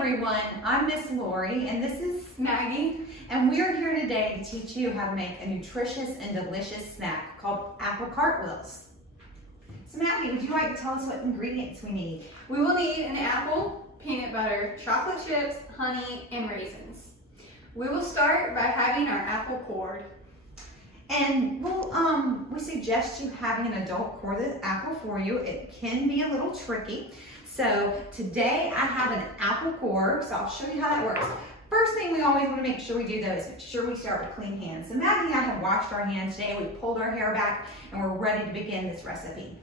everyone, I'm Miss Lori and this is Maggie, and we're here today to teach you how to make a nutritious and delicious snack called Apple Cartwheels. So Maggie, would you like to tell us what ingredients we need? we will need an apple, peanut butter, chocolate chips, honey, and raisins. We will start by having our apple cored. And we suggest you having an adult core the apple for you. It can be a little tricky. So today I have an apple core, so I'll show you how that works. First thing we always want to make sure we do though is make sure we start with clean hands. So Maggie and I have washed our hands today, we pulled our hair back, and we're ready to begin this recipe.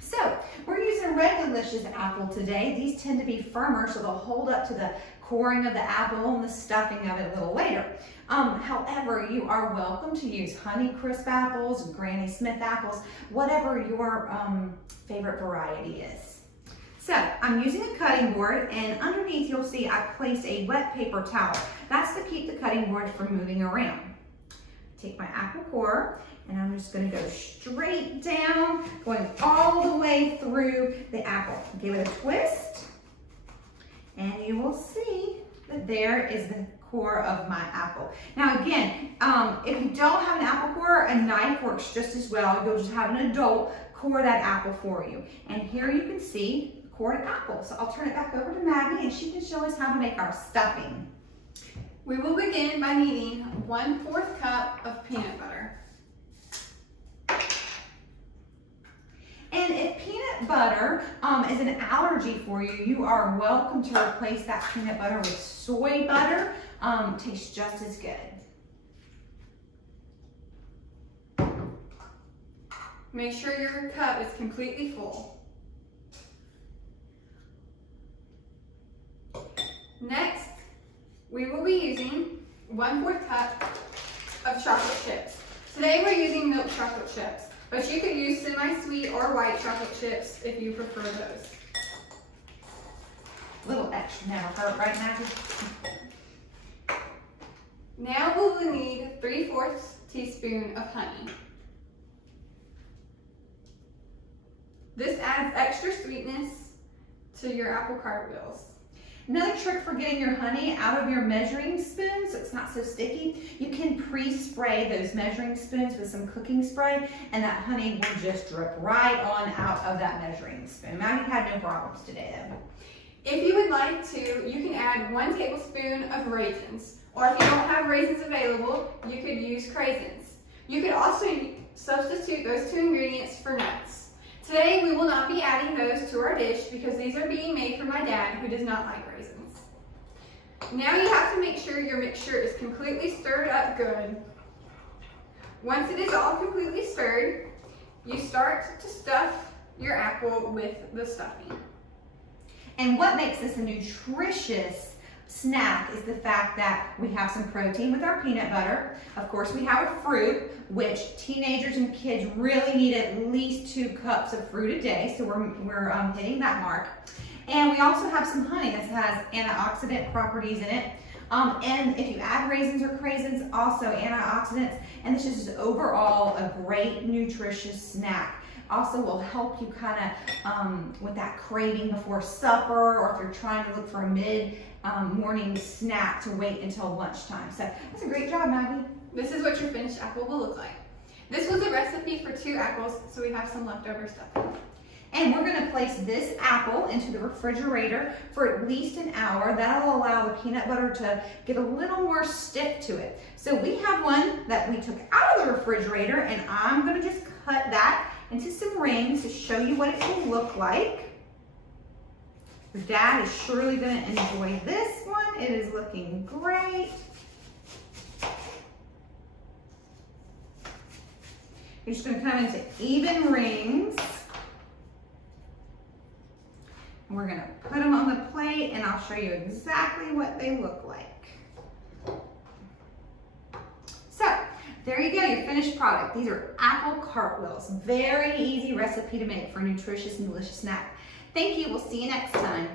So we're using red delicious apple today. These tend to be firmer, so they'll hold up to the coring of the apple and the stuffing of it a little later. However, you are welcome to use Honey Crisp apples, Granny Smith apples, whatever your favorite variety is. So I'm using a cutting board, and underneath you'll see I placed a wet paper towel. That's to keep the cutting board from moving around. Take my apple core, and I'm just going to go straight down, going all the way through the apple. Give it a twist, and you will see that there is the core of my apple. Now again, if you don't have an apple core, a knife works just as well. You'll just have an adult core that apple for you. And here you can see cored apple. So I'll turn it back over to Maggie and she can show us how to make our stuffing. We will begin by needing 1/4 cup of peanut butter. And if peanut butter is an allergy for you, you are welcome to replace that peanut butter with soy butter. Tastes just as good. Make sure your cup is completely full. Next, we will be using 1/4 cup of chocolate chips. Today we're using milk chocolate chips, but you could use semi-sweet or white chocolate chips if you prefer those. A little extra never hurt, right, Maggie? Now we will need 3/4 teaspoon of honey. This adds extra sweetness to your apple cartwheels. Another trick for getting your honey out of your measuring spoon so it's not so sticky, you can pre-spray those measuring spoons with some cooking spray, and that honey will just drip right on out of that measuring spoon. Maggie had no problems today though. If you would like to, you can add 1 tablespoon of raisins, or if you don't have raisins available, you could use craisins. You could also substitute those 2 ingredients for nuts. Today we will not be adding those to our dish because these are being made for my dad who does not like raisins. Now you have to make sure your mixture is completely stirred up good. Once it is all completely stirred, you start to stuff your apple with the stuffing. And what makes this a nutritious snack is the fact that we have some protein with our peanut butter. Of course, we have a fruit, which teenagers and kids really need at least 2 cups of fruit a day, so we're hitting that mark. And we also have some honey that has antioxidant properties in it. And if you add raisins or craisins, also antioxidants, and this is just overall a great nutritious snack. Also will help you kind of with that craving before supper, or if you're trying to look for a mid-morning snack to wait until lunchtime. So that's a great job, Maggie. This is what your finished apple will look like. This was a recipe for 2 apples, so we have some leftover stuffing. And we're going to place this apple into the refrigerator for at least an hour. That'll allow the peanut butter to get a little more stiff to it. So we have one that we took out of the refrigerator, and I'm going to just cut that into some rings to show you what it will look like. Your dad is surely going to enjoy this one. It is looking great. You're just going to come into even rings. We're going to put them on the plate, and I'll show you exactly what they look like. So there you go, your finished product. These are apple cartwheels. Very easy recipe to make for a nutritious and delicious snack. Thank you. We'll see you next time.